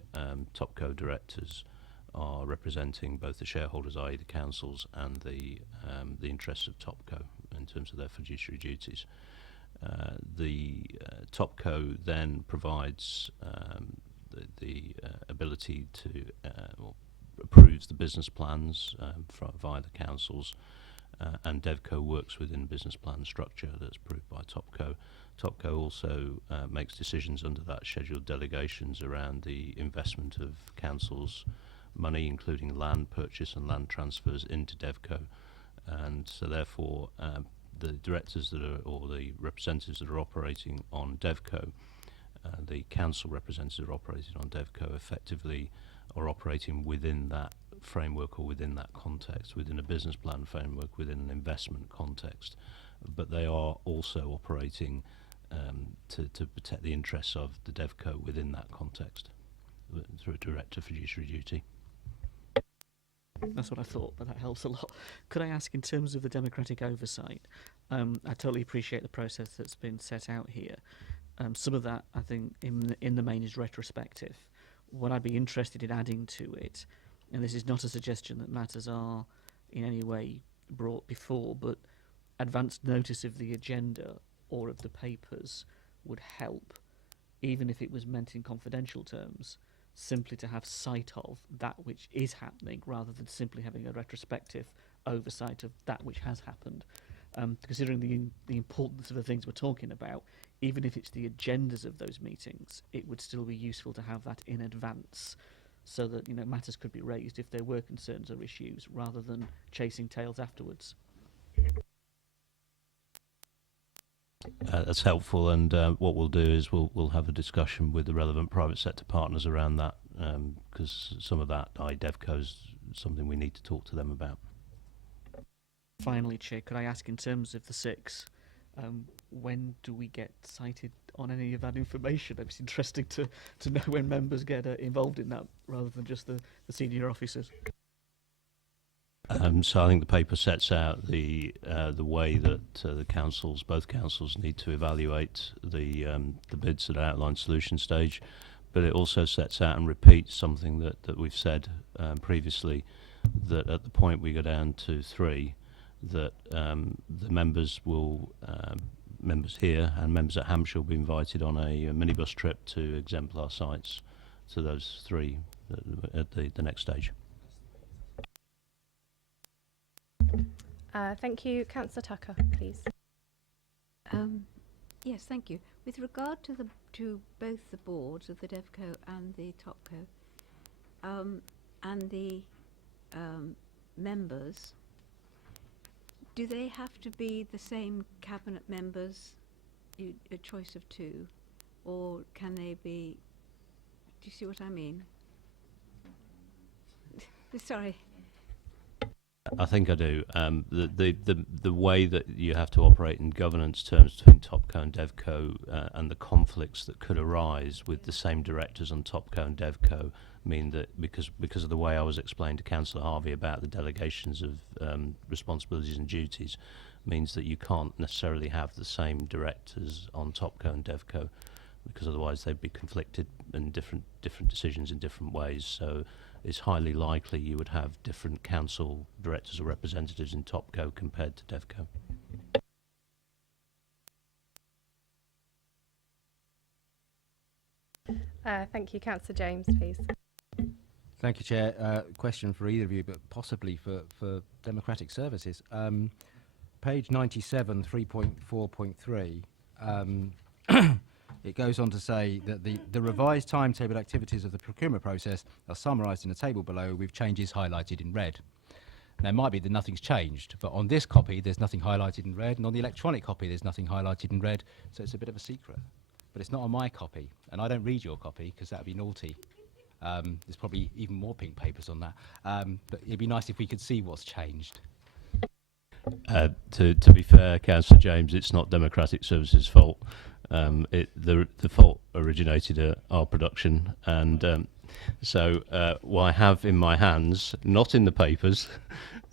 TopCo directors are representing both the shareholders, i.e. the councils, and the interests of TopCo in terms of their fiduciary duties. The TopCo then provides the ability to or approves the business plans via the councils, and DevCo works within business plan structure that's approved by TopCo. TopCo also makes decisions under that scheduled delegations around the investment of councils' money, including land purchase and land transfers into DevCo, and so therefore the directors that are, or the representatives that are operating on DevCo, the council representatives that are operating on DevCo effectively are operating within that framework, or within that context, within a business plan framework, within an investment context, but they are also operating to protect the interests of the DevCo within that context through a director fiduciary duty. That's what I thought, but that helps a lot. Could I ask, in terms of the democratic oversight, I totally appreciate the process that's been set out here. Some of that, I think, in the main is retrospective. What I'd be interested in adding to it, and this is not a suggestion that matters are in any way brought before, but advanced notice of the agenda or of the papers would help, even if it was meant in confidential terms, simply to have sight of that which is happening, rather than simply having a retrospective oversight of that which has happened. Considering the importance of the things we're talking about, even if it's the agendas of those meetings, it would still be useful to have that in advance, so that matters could be raised if there were concerns or issues, rather than chasing tails afterwards. That's helpful, and what we'll do is we'll have a discussion with the relevant private sector partners around that, because some of that DevCo is something we need to talk to them about. Finally, Chair, could I ask, in terms of the 6, when do we get cited on any of that information? It's interesting to know when members get involved in that, rather than just the senior officers. So I think the paper sets out the way that the councils, both councils, need to evaluate the bids at outline solution stage, but it also sets out and repeats something that we've said previously, that at the point we go down to 3, that the members will members here and members at Hampshire will be invited on a minibus trip to exemplar sites, to those 3 at the next stage. Thank you. Councillor Tucker, please. Yes, thank you. With regard to both the boards of the DevCo and the TopCo, and the members, do they have to be the same cabinet members, a choice of 2, or can they be? Do you see what I mean? Sorry. I think I do. The way that you have to operate in governance terms between TopCo and DevCo, and the conflicts that could arise with the same directors on TopCo and DevCo, mean that because of the way I was explained to Councillor Harvey about the delegations of responsibilities and duties, means that you can't necessarily have the same directors on TopCo and DevCo, because otherwise they'd be conflicted in different decisions in different ways. So it's highly likely you would have different council directors or representatives in TopCo compared to DevCo. Thank you. Councillor James, please. Thank you, Chair. Question for either of you, but possibly for Democratic Services. Page 97, 3.4.3. It goes on to say that the revised timetable activities of the procurement process are summarised in the table below with changes highlighted in red. Now, it might be that nothing's changed, but on this copy, there's nothing highlighted in red, and on the electronic copy, there's nothing highlighted in red, so it's a bit of a secret. But it's not on my copy, and I don't read your copy, because that would be naughty. There's probably even more pink papers on that, but it'd be nice if we could see what's changed. To be fair, Councillor James, it's not Democratic Services' fault. The fault originated at our production, and so what I have in my hands, not in the papers,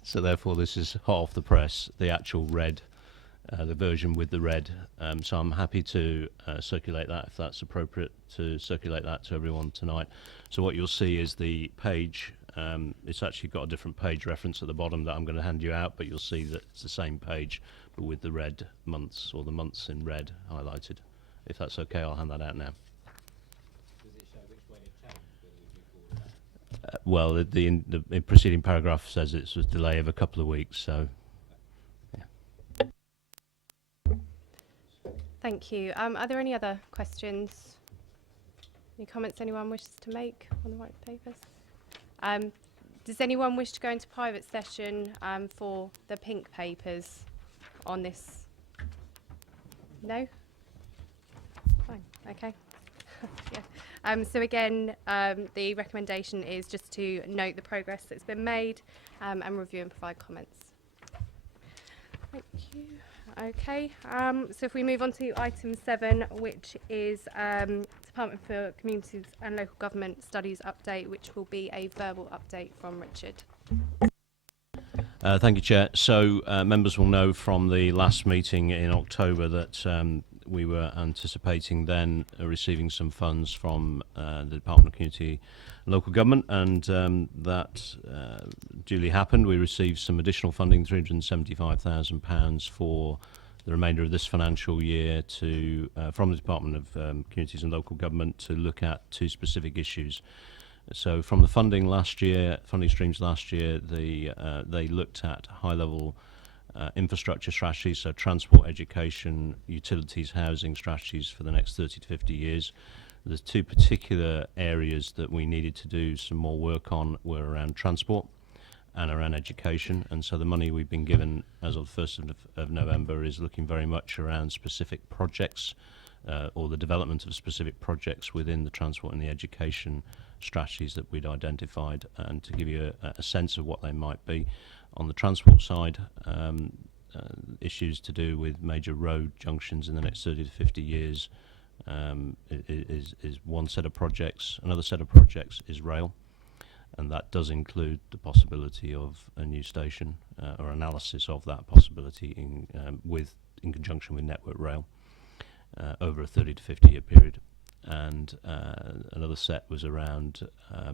so therefore this is hot off the press, the actual red, the version with the red. So I'm happy to circulate that if that's appropriate, to circulate that to everyone tonight. So what you'll see is the page. It's actually got a different page reference at the bottom that I'm going to hand you out, but you'll see that it's the same page, but with the red months, or the months in red highlighted. If that's okay, I'll hand that out now. Does it show which way it changed, whether we move forward? Well, the preceding paragraph says it's a delay of a couple of weeks, so yeah. Thank you. Are there any other questions? Any comments anyone wishes to make on the white papers? Does anyone wish to go into private session for the pink papers on this? No? Fine, okay. Yeah. So again, the recommendation is just to note the progress that's been made and review and provide comments. Thank you. Okay, so if we move on to item 7, which is Department for Communities and Local Government Studies update, which will be a verbal update from Richard. Thank you, Chair. So members will know from the last meeting in October that we were anticipating then receiving some funds from the Department of Community and Local Government, and that duly happened. We received some additional funding, £375,000 for the remainder of this financial year to from the Department of Communities and Local Government to look at 2 specific issues. So from the funding streams last year, they looked at high-level infrastructure strategies, so transport, education, utilities, housing strategies for the next 30 to 50 years. The 2 particular areas that we needed to do some more work on were around transport and around education, and so the money we've been given as of the 1st of November is looking very much around specific projects or the development of specific projects within the transport and the education strategies that we'd identified, and to give you a sense of what they might be. On the transport side, issues to do with major road junctions in the next 30 to 50 years is one set of projects. Another set of projects is rail, and that does include the possibility of a new station or analysis of that possibility in conjunction with Network Rail over a 30 to 50 year period. And another set was around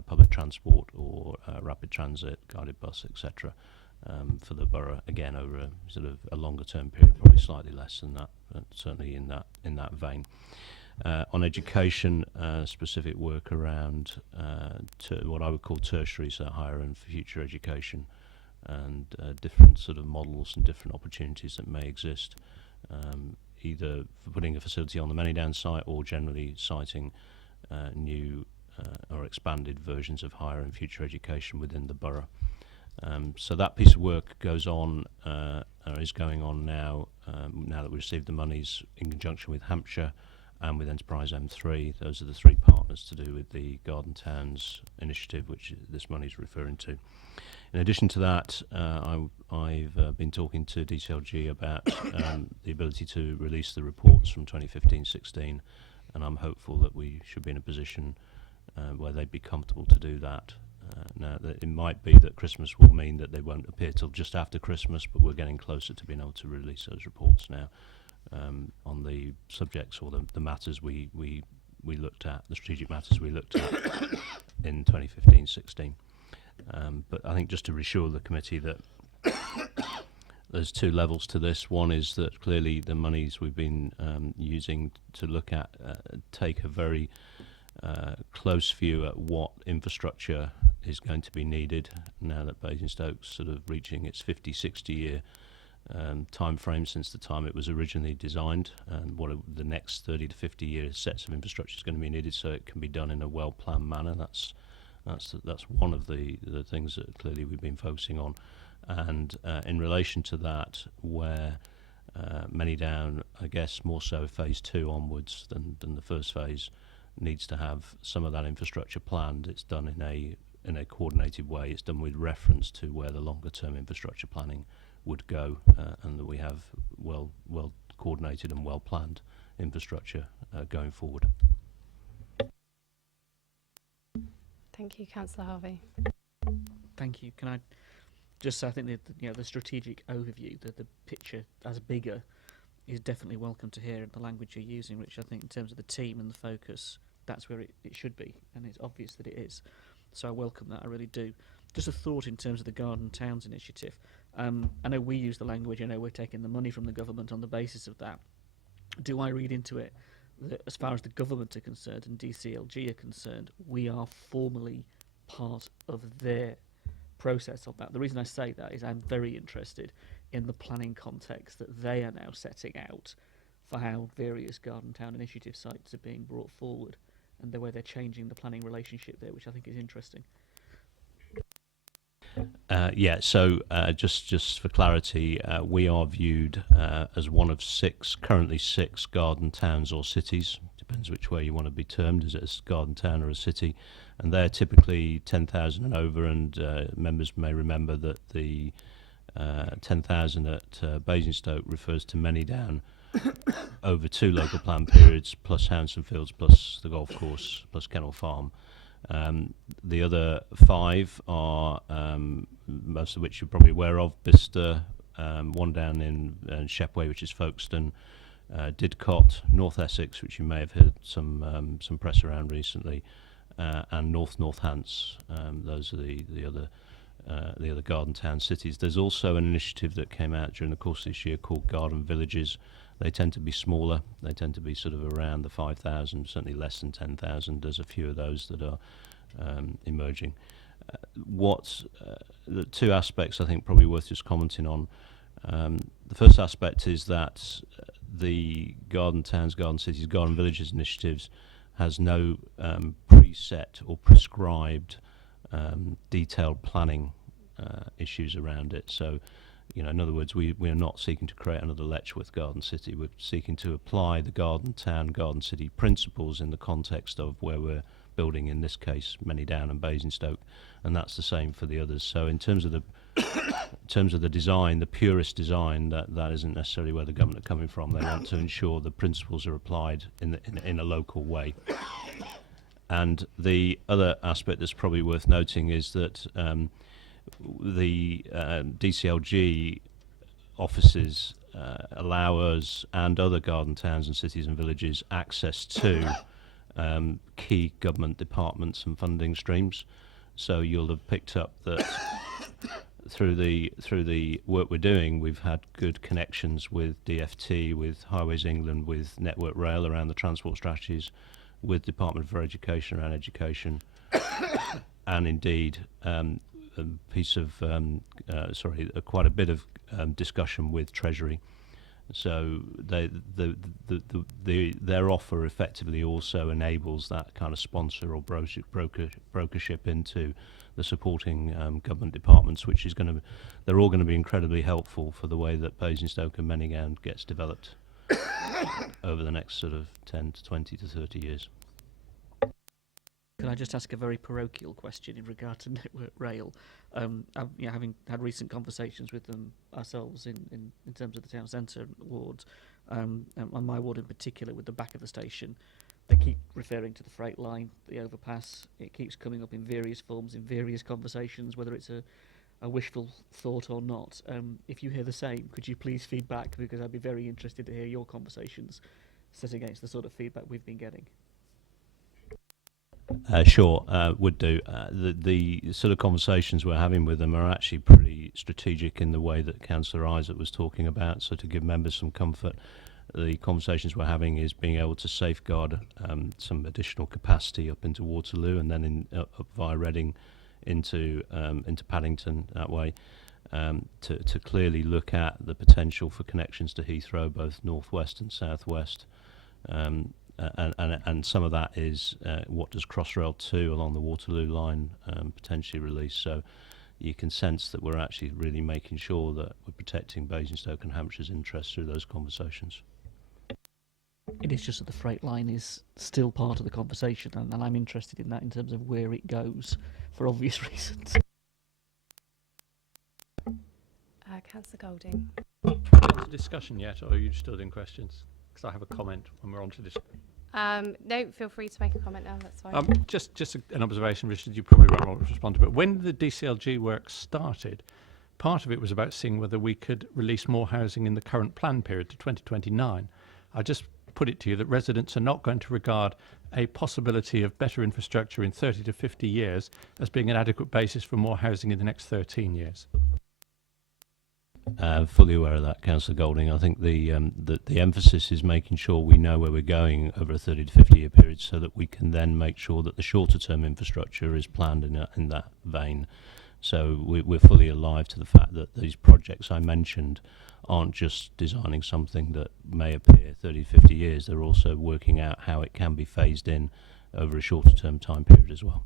public transport or rapid transit, guided bus, etc. For the borough, again over a sort of a longer term period, probably slightly less than that, but certainly in that vein. On education, specific work around what I would call tertiary, so higher and future education, and different sort of models and different opportunities that may exist, either for putting a facility on the Manydown site or generally citing new or expanded versions of higher and future education within the borough. So that piece of work goes on, or is going on now, now that we've received the monies in conjunction with Hampshire and with Enterprise M3. Those are the 3 partners to do with the Garden Towns initiative, which this money is referring to. In addition to that, I've been talking to DCLG about the ability to release the reports from 2015-16, and I'm hopeful that we should be in a position where they'd be comfortable to do that. Now, it might be that Christmas will mean that they won't appear till just after Christmas, but we're getting closer to being able to release those reports now on the subjects or the matters we looked at, the strategic matters we looked at in 2015-16. But I think just to reassure the committee that there's 2 levels to this. One is that clearly the monies we've been using to look at take a very close view at what infrastructure is going to be needed now that Basingstoke's sort of reaching its 50-60 year time frame since the time it was originally designed, and what the next 30 to 50 year sets of infrastructure is going to be needed, so it can be done in a well-planned manner. That's one of the things that clearly we've been focusing on. And in relation to that, where Manydown, I guess more so phase 2 onwards than the first phase, needs to have some of that infrastructure planned. It's done in a coordinated way. It's done with reference to where the longer term infrastructure planning would go, and that we have well coordinated and well planned infrastructure going forward. Thank you, Councillor Harvey. Thank you. Can I just say, I think the strategic overview, the picture as bigger, is definitely welcome to hear in the language you're using, which I think in terms of the team and the focus, that's where it should be, and it's obvious that it is. So I welcome that, I really do. Just a thought in terms of the Garden Towns initiative. I know we use the language, I know we're taking the money from the government on the basis of that. Do I read into it that as far as the government are concerned and DCLG are concerned, we are formally part of their process of that? The reason I say that is I'm very interested in the planning context that they are now setting out for how various Garden Town initiative sites are being brought forward, and the way they're changing the planning relationship there, which I think is interesting. Just for clarity, we are viewed as one of currently six garden towns or cities. Depends which way you want to be termed, is it a garden town or a city? And they're typically 10,000 and over, and members may remember that the 10,000 at Basingstoke refers to Manydown over 2 local plan periods, plus Hounston Fields, plus the golf course, plus Kennel Farm. The other 5 are, most of which you're probably aware of: Bicester, one down in Shepway, which is Folkestone, Didcot, North Essex, which you may have heard some press around recently, and North Hants. Those are the other Garden Town cities. There's also an initiative that came out during the course of this year called Garden Villages. They tend to be smaller. They tend to be sort of around the 5,000, certainly less than 10,000. There's a few of those that are emerging. The 2 aspects I think probably worth just commenting on. The first aspect is that the Garden Towns, Garden Cities, Garden Villages initiatives has no preset or prescribed detailed planning issues around it. So, in other words, we are not seeking to create another Letchworth Garden City. We're seeking to apply the Garden Town, Garden City principles in the context of where we're building, in this case, Manydown and Basingstoke, and that's the same for the others. So in terms of the design, the purist design, that isn't necessarily where the government are coming from. They want to ensure the principles are applied in a local way. And the other aspect that's probably worth noting is that the DCLG offices allow us and other garden towns and cities and villages access to key government departments and funding streams. So you'll have picked up that through the work we're doing, we've had good connections with DFT, with Highways England, with Network Rail around the transport strategies, with Department for Education around education, and indeed quite a bit of discussion with Treasury. So their offer effectively also enables that kind of sponsor or brokership into the supporting government departments, which is they're all going to be incredibly helpful for the way that Basingstoke and Manydown gets developed over the next sort of 10 to 20 to 30 years. Can I just ask a very parochial question in regard to Network Rail? Having had recent conversations with them ourselves in terms of the town centre wards, on my ward in particular, with the back of the station, they keep referring to the freight line, the overpass. It keeps coming up in various forms, in various conversations, whether it's a wishful thought or not. If you hear the same, could you please feed back, because I'd be very interested to hear your conversations set against the sort of feedback we've been getting. Sure, would do. The sort of conversations we're having with them are actually pretty strategic in the way that Councillor Isaac was talking about. So to give members some comfort, the conversations we're having is being able to safeguard some additional capacity up into Waterloo and then up via Reading into Paddington that way, to clearly look at the potential for connections to Heathrow, both northwest and southwest. And some of that is what does Crossrail 2 along the Waterloo line potentially release. So you can sense that we're actually really making sure that we're protecting Basingstoke and Hampshire's interests through those conversations. It is just that the freight line is still part of the conversation, and I'm interested in that in terms of where it goes, for obvious reasons. Councillor Golding. On to discussion yet, or are you still doing questions? Because I have a comment when we're on to discussion. No, feel free to make a comment now, that's fine. Just an observation, Richard, you probably won't want to respond to, but when the DCLG work started, part of it was about seeing whether we could release more housing in the current plan period to 2029. I just put it to you that residents are not going to regard a possibility of better infrastructure in 30 to 50 years as being an adequate basis for more housing in the next 13 years. Fully aware of that, Councillor Golding. I think the emphasis is making sure we know where we're going over a 30 to 50 year period, so that we can then make sure that the shorter term infrastructure is planned in that vein. So we're fully alive to the fact that these projects I mentioned aren't just designing something that may appear 30 to 50 years, they're also working out how it can be phased in over a shorter term time period as well.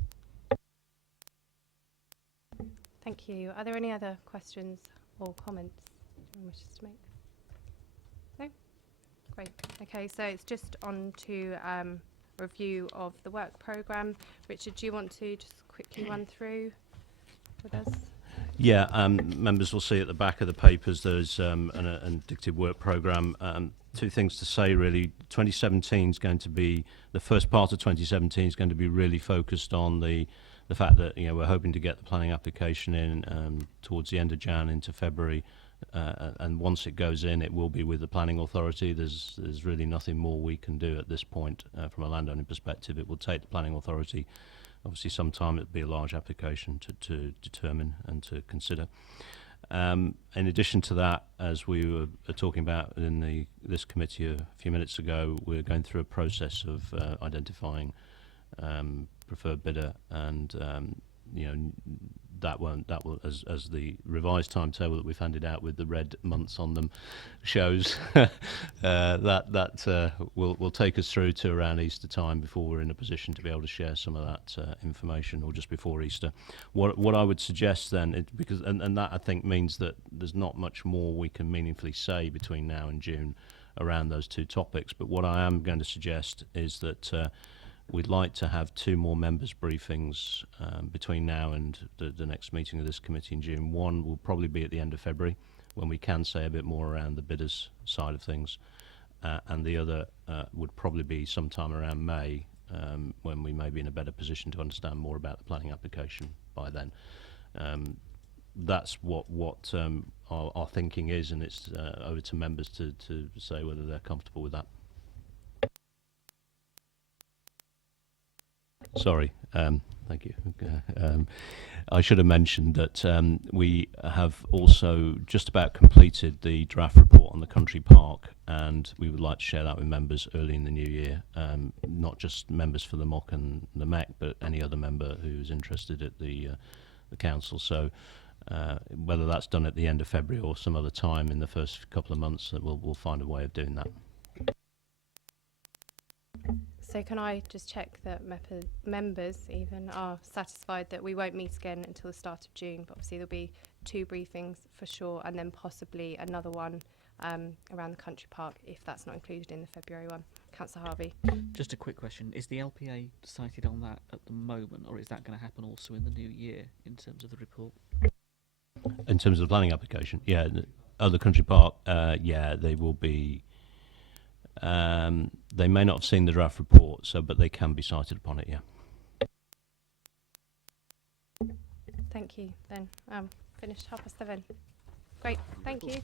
Thank you. Are there any other questions or comments anyone wishes to make? No? Great. Okay, so it's just on to review of the work programme. Richard, do you want to just quickly run through with us? Yeah, members will see at the back of the papers there's an indicative work programme. Two things to say really. 2017 is going to be, the first part of 2017 is going to be really focused on the fact that we're hoping to get the planning application in towards the end of Jan into February, and once it goes in, it will be with the planning authority. There's really nothing more we can do at this point from a landowning perspective. It will take the planning authority obviously some time. It'll be a large application to determine and to consider. In addition to that, as we were talking about in this committee a few minutes ago, we're going through a process of identifying preferred bidder, and that will as the revised timetable that we've handed out with the red months on them shows, that will take us through to around Easter time before we're in a position to be able to share some of that information, or just before Easter. What I would suggest then, because that I think means that there's not much more we can meaningfully say between now and June around those two topics, but what I am going to suggest is that we'd like to have 2 more members' briefings between now and the next meeting of this committee in June. One will probably be at the end of February, when we can say a bit more around the bidders' side of things, and the other would probably be sometime around May, when we may be in a better position to understand more about the planning application by then. That's what our thinking is, and it's over to members to say whether they're comfortable with that. Sorry, thank you. I should have mentioned that we have also just about completed the draft report on the country park, and we would like to share that with members early in the new year, not just members for the MOC and the MEC, but any other member who's interested at the council. So whether that's done at the end of February or some other time in the first couple of months, we'll find a way of doing that. So can I just check that members even are satisfied that we won't meet again until the start of June, but obviously there'll be 2 briefings for sure, and then possibly another one around the country park if that's not included in the February one. Councillor Harvey. Just a quick question. Is the LPA decided on that at the moment, or is that going to happen also in the new year in terms of the report? In terms of the planning application, yeah. The country park, yeah, they will be. They may not have seen the draft report, but they can be cited upon it, yeah. Thank you, then. Finished 7:30. Great, thank you.